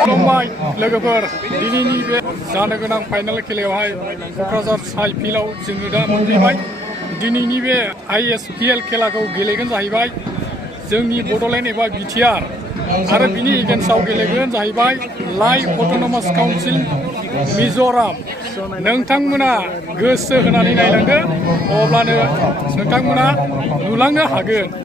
खुलुमबाय लोगोफोर दिनैनि बे जानो गोनां फाइनाल खेलायावहाय क'क्राझार साइ फिल्डआव जोङो दा मोनफैबाय दिनैनि बे ISPL खेलाखौ गेलेगोन जाहैबाय जोंनि बड'लेण्ड एबा बिटिआर आरो बिनि एगेन्स्टआव गेलेगोन जाहैबाय लाइभ अट'नमास काउन्सिल मिज'राम नोंथांमोना गोसो होनानै नायलांदो अब्लानो नोंथांमोना नुलांनो हागोन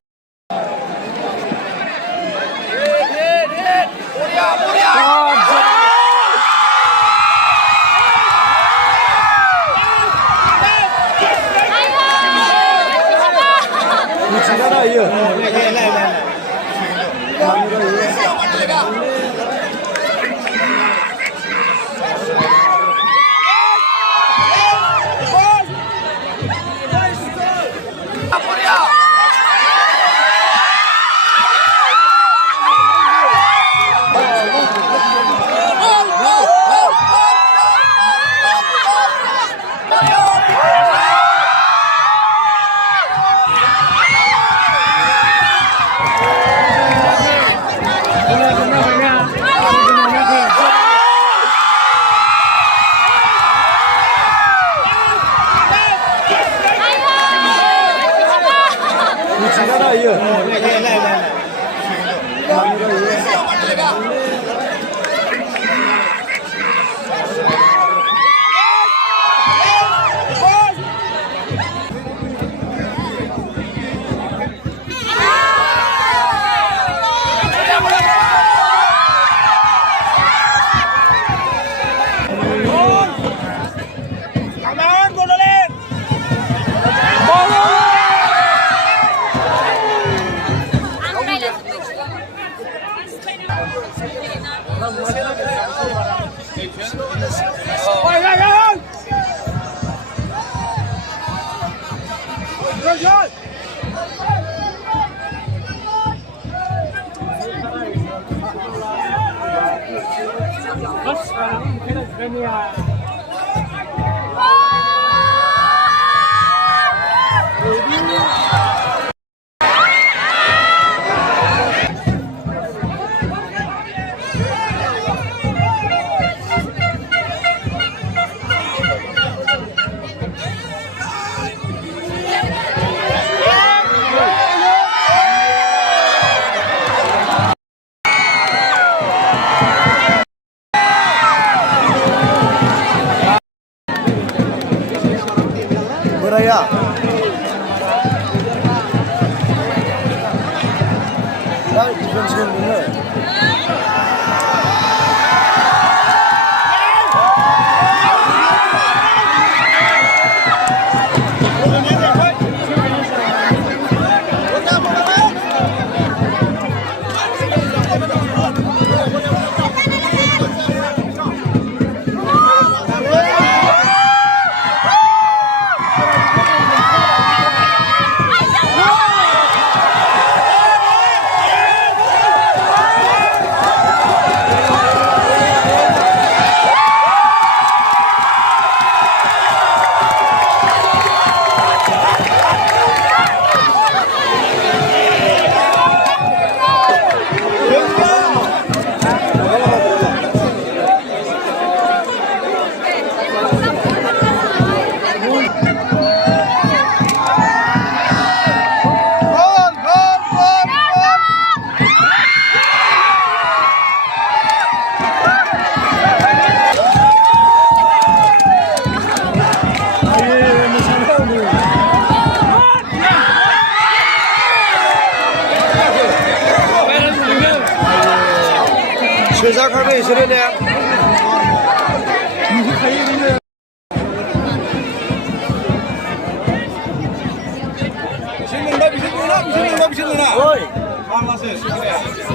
जाखाबाय बिसोरो ने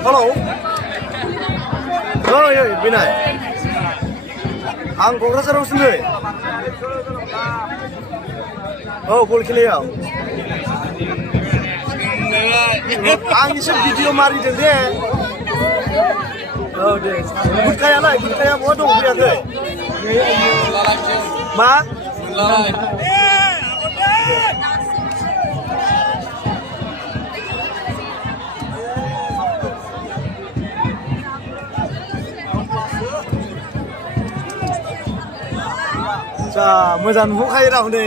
हेलौ ओइ बिनाय आं क'क्राझारावसो नै औ बल खेलायाव आं एसे भिडिअ मारिदों दे औ दे गुटखायालाय गुटखाया बहा दं फैयाखै मा जा मोजां नुखायो रा हनै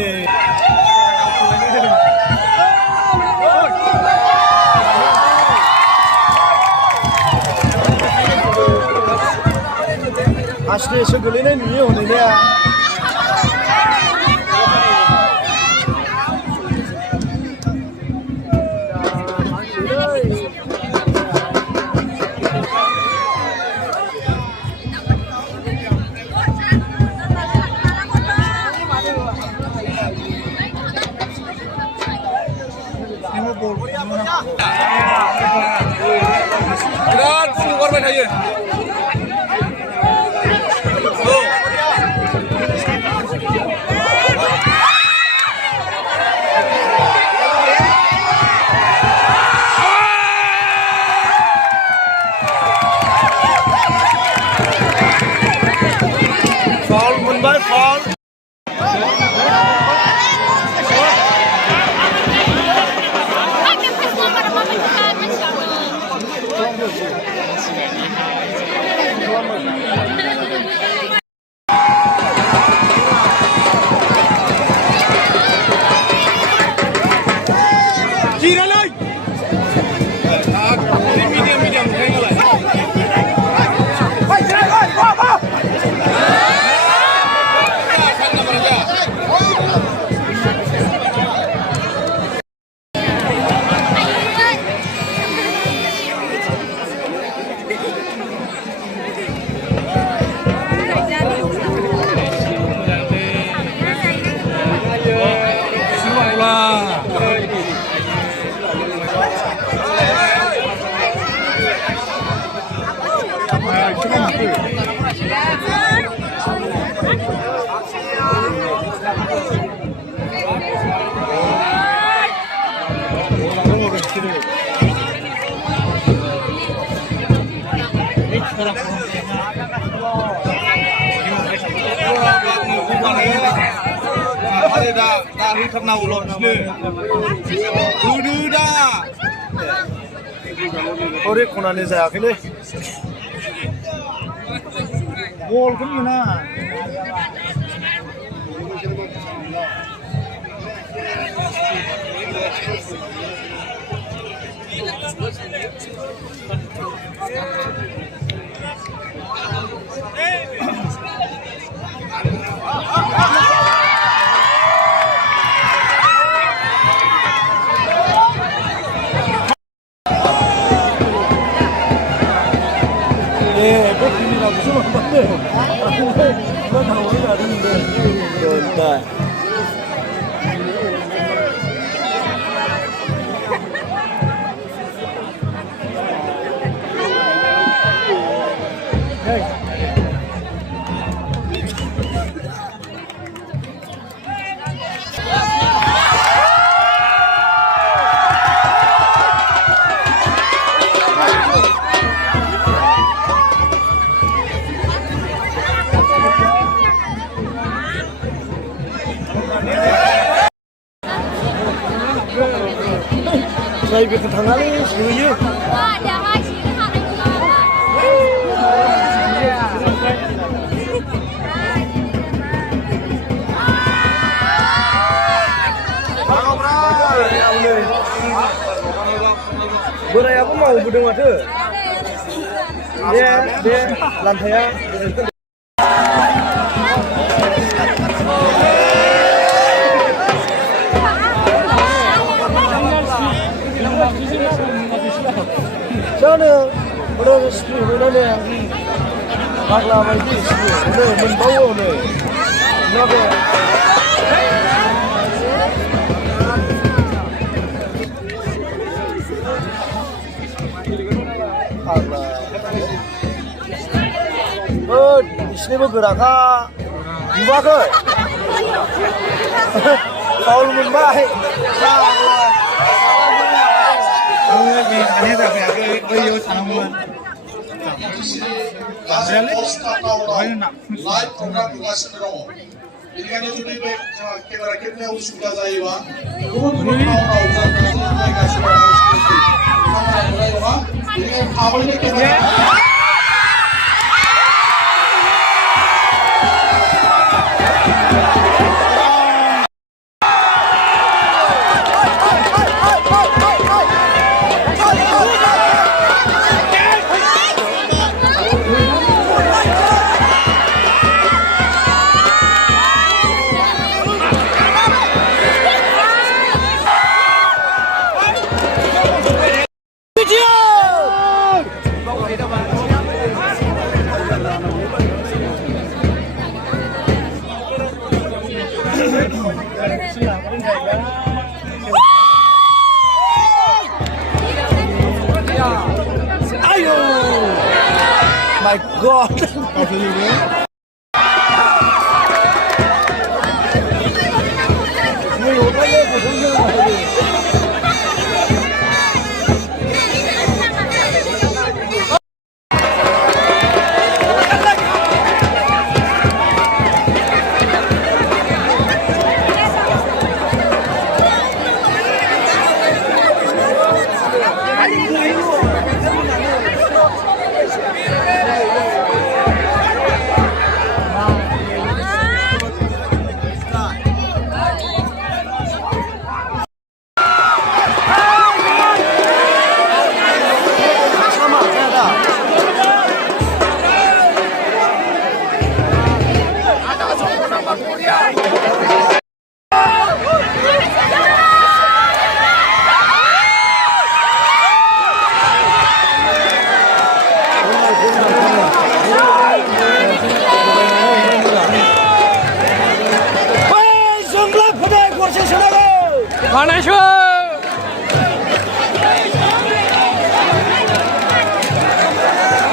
आसलिसो गोलैनाय नुयो हनैनिया बिराद फुगारबाय थायो फल मोनबाय फल Giralay! Medium udah 다 휘탑나고 올라오시네. 우르다. 허리 고난이 자야길래 뭘 그러나 예, 그 비밀이나 무슨 건데요? 그건 다 오는 거 아닌데. 그런데. Saya bikin tangan ini serius. Wah, jangan sih hari Berai aku mau bedeng ada. Dia lantainya. Sana berada sepuluh bulan yang bakla lagi sepuluh, menbawa ni, naga. Allah. Oh, isni bergerakah, buat ke? Tahu menbaik. Ini tapi aku yo tanaman. Live program juga sedang. Ini kan itu di kamera kita harus sudah jaya. Kemudian mereka sudah ini awalnya kita Ayo! My God! Ganesha!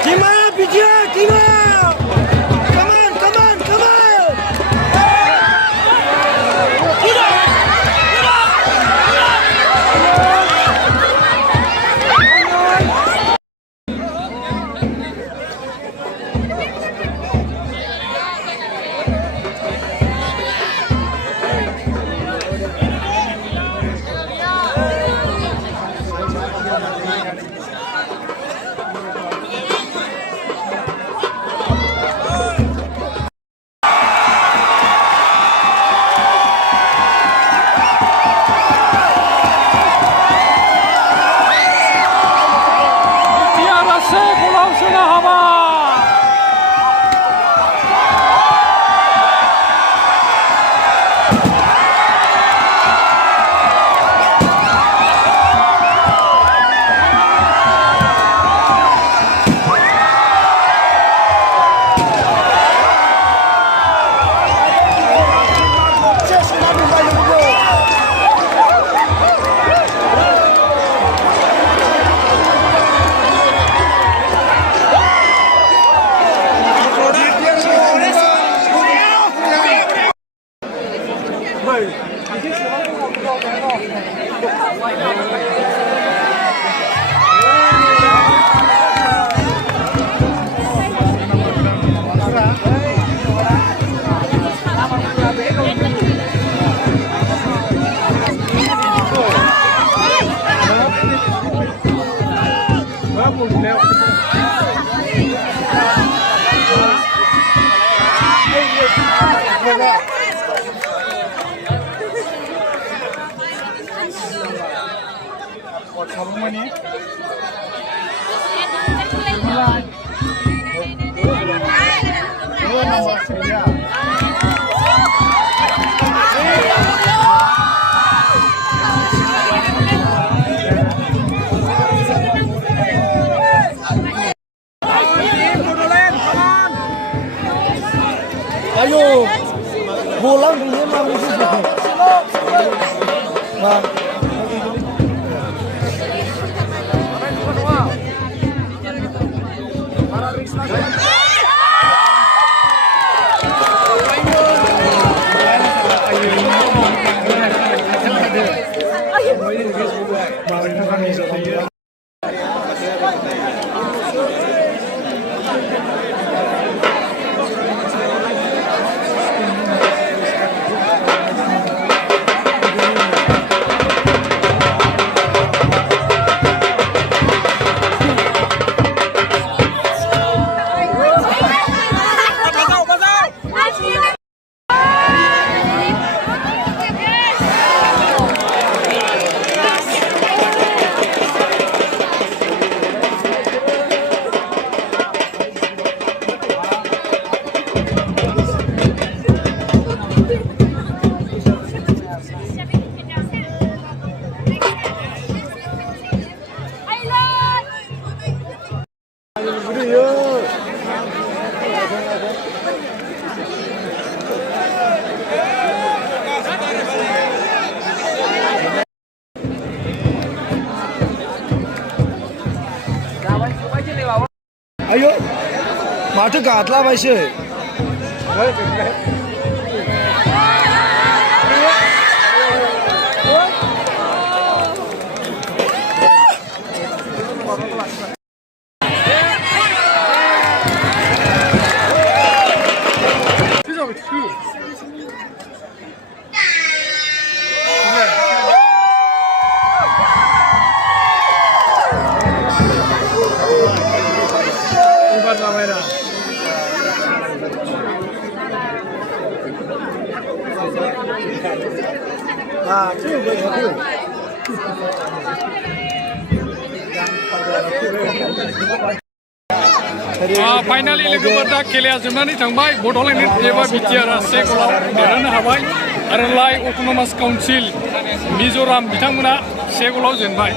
Kima, Bijia, Kima! Come on, come on, come on! Ayo, bolang ini mah mesti. Nah. माथो गादलाबायसो finally लोगोफोर दा खेलाया जोबनानै थांबाय बड'लेण्ड एबा बिटिआरआ 1 गलाव देरहानो हाबाय आरो लाइ अट'नमास काउन्सिल मिज'राम बिथांमोना 1 गलाव जेनबाय